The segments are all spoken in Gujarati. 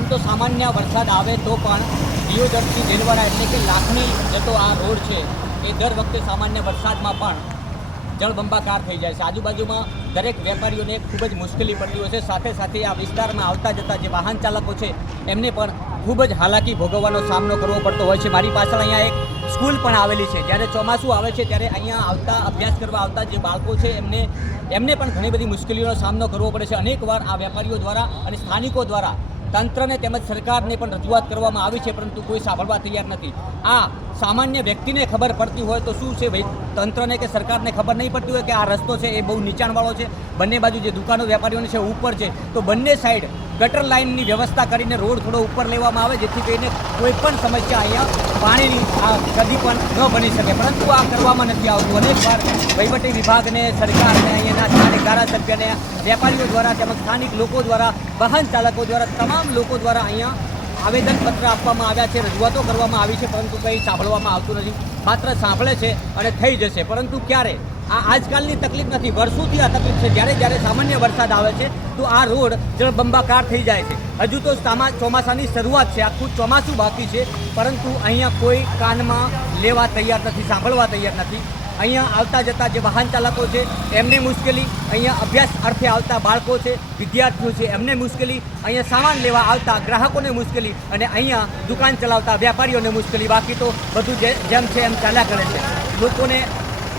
આમ તો સામાન્ય વરસાદ આવે તો પણ દિયોદરથી દેલવાડા એટલે કે લાખણી જતો આ રોડ છે એ દર વખતે સામાન્ય વરસાદમાં પણ જળબંબાકાર થઈ જાય છે। આજુબાજુમાં દરેક વેપારીઓને ખૂબ જ મુશ્કેલી પડતી હોય છે। સાથે સાથે આ વિસ્તારમાં આવતા જતા જે વાહન ચાલકો છે એમને પણ ખૂબ જ હાલાકી ભોગવવાનો સામનો કરવો પડતો હોય છે। મારી પાછળ અહીંયા એક સ્કૂલ પણ આવેલી છે। જ્યારે ચોમાસું આવે છે ત્યારે અહીંયા આવતા અભ્યાસ કરવા આવતા જે બાળકો છે એમને પણ ઘણી બધી મુશ્કેલીઓનો સામનો કરવો પડે છે। અનેકવાર આ વેપારીઓ દ્વારા અને સ્થાનિકો દ્વારા તંત્રને તેમજ સરકારને પણ રજૂઆત કરવામાં આવી છે, પરંતુ કોઈ સાંભળવા તૈયાર નથી। આ સામાન્ય વ્યક્તિને ખબર પડતી હોય તો શું છે ભાઈ, તંત્રને કે સરકારને ખબર નહીં પડતી હોય કે આ રસ્તો છે એ બહુ નીચાણવાળો છે, બંને બાજુ જે દુકાનો વેપારીઓની છે ઉપર છે, તો બંને સાઈડ ગટર લાઇનની વ્યવસ્થા કરીને રોડ થોડો ઉપર લેવામાં આવે જેથી કરીને કોઈ પણ સમસ્યા અહીંયા પાણીની કદી પણ ન બની શકે, પરંતુ આ કરવામાં નથી આવતું। અનેકવાર વહીવટી વિભાગને, સરકારને, અહીંયાના સ્થાનિક ધારાસભ્યને, વેપારીઓ દ્વારા તેમજ સ્થાનિક લોકો દ્વારા, વાહન ચાલકો દ્વારા, તમામ લોકો દ્વારા અહીંયા આવેદનપત્ર આપવામાં આવ્યા છે, રજૂઆતો કરવામાં આવી છે, પરંતુ કંઈ સાંભળવામાં આવતું નથી। માત્ર સાંભળે છે અને થઈ જશે, પરંતુ ક્યારે? આ આજકાલની તકલીફ નથી, વર્ષોથી આ તકલીફ છે। જ્યારે સામાન્ય વરસાદ આવે છે તો આ રોડ જળબંબાકાર થઈ જાય છે। હજુ તો ચોમાસાની શરૂઆત છે, આખું ચોમાસું બાકી છે, પરંતુ અહીંયા કોઈ કાનમાં લેવા તૈયાર નથી, સાંભળવા તૈયાર નથી। અહીંયા આવતા જતા જે વાહન ચાલકો છે એમને મુશ્કેલી, અહીંયા અભ્યાસ અર્થે આવતા બાળકો છે, વિદ્યાર્થીઓ છે એમને મુશ્કેલી, અહીંયા સામાન લેવા આવતા ગ્રાહકોને મુશ્કેલી, અને અહીંયા દુકાન ચલાવતા વેપારીઓને મુશ્કેલી। બાકી તો બધું જેમ છે એમ ચાલ્યા કરે છે। લોકોને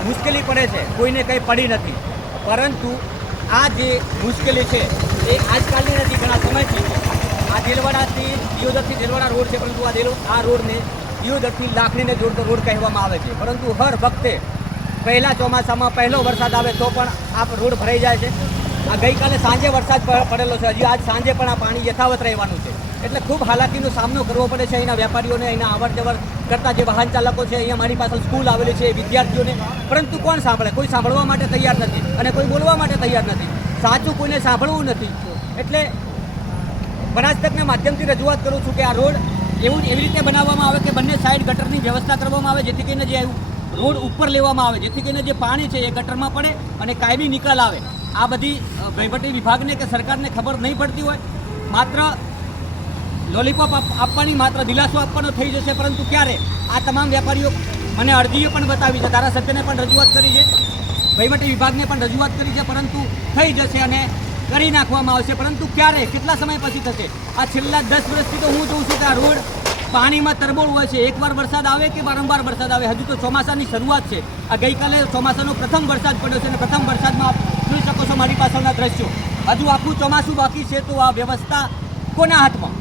મુશ્કેલી પડે છે, કોઈને કંઈ પડી નથી, પરંતુ આ જે મુશ્કેલી છે એ આજકાલની નથી, ઘણા સમયથી આ દેલવાડાથી દિયોદરથી દેલવાડા રોડ છે, પરંતુ આ રોડને દિયોદરથી લાખણીને જોડતો રોડ કહેવામાં આવે છે, પરંતુ હર વખતે પહેલાં ચોમાસામાં પહેલો વરસાદ આવે તો પણ આ રોડ ભરાઈ જાય છે। આ ગઈકાલે સાંજે વરસાદ પડેલો છે, હજી આજ સાંજે પણ આ પાણી યથાવત રહેવાનું છે, એટલે ખૂબ હાલાકીનો સામનો કરવો પડે છે અહીંના વેપારીઓને, અહીંના અવર જવર કરતા જે વાહન ચાલકો છે। અહીંયા મારી પાસે સ્કૂલ આવેલી છે, વિદ્યાર્થીઓને, પરંતુ કોણ સાંભળે? કોઈ સાંભળવા માટે તૈયાર નથી અને કોઈ બોલવા માટે તૈયાર નથી। સાચું કોઈને સાંભળવું નથી, એટલે બનાસ તકના માધ્યમથી રજૂઆત કરું છું કે આ રોડ એવી રીતે બનાવવામાં આવે કે બંને સાઈડ ગટરની વ્યવસ્થા કરવામાં આવે, જેથી કરીને જે રોડ ઉપર લેવામાં આવે, જેથી કરીને જે પાણી છે એ ગટરમાં પડે અને કાયમી નિકાલ આવે। આ બધી વહીવટી વિભાગને કે સરકારને ખબર નહીં પડતી હોય, માત્ર લોલીપોપ આપવાની, માત્ર દિલાસો આપવાનો થઈ જશે, પરંતુ ક્યારે? આ તમામ વેપારીઓ મને અરજીઓ પણ બતાવી છે, ધારાસભ્યને પણ રજૂઆત કરી છે, વહીવટી વિભાગને પણ રજૂઆત કરી છે, પરંતુ થઈ જશે અને કરી નાખવામાં આવશે, પરંતુ ક્યારે? કેટલા સમય પછી થશે? આ છેલ્લા 10 વર્ષથી તો હું જોઉં છું કે આ રોડ પાણીમાં તરબોળ હોય છે, એકવાર વરસાદ આવે કે વારંવાર વરસાદ આવે। હજુ તો ચોમાસાની શરૂઆત છે, આ ગઈકાલે ચોમાસાનો પ્રથમ વરસાદ પડ્યો છે અને પ્રથમ વરસાદમાં આપ જોઈ શકો છો મારી પાછળના દ્રશ્યો, હજુ આખું ચોમાસું બાકી છે, તો આ વ્યવસ્થા કોના હાથમાં?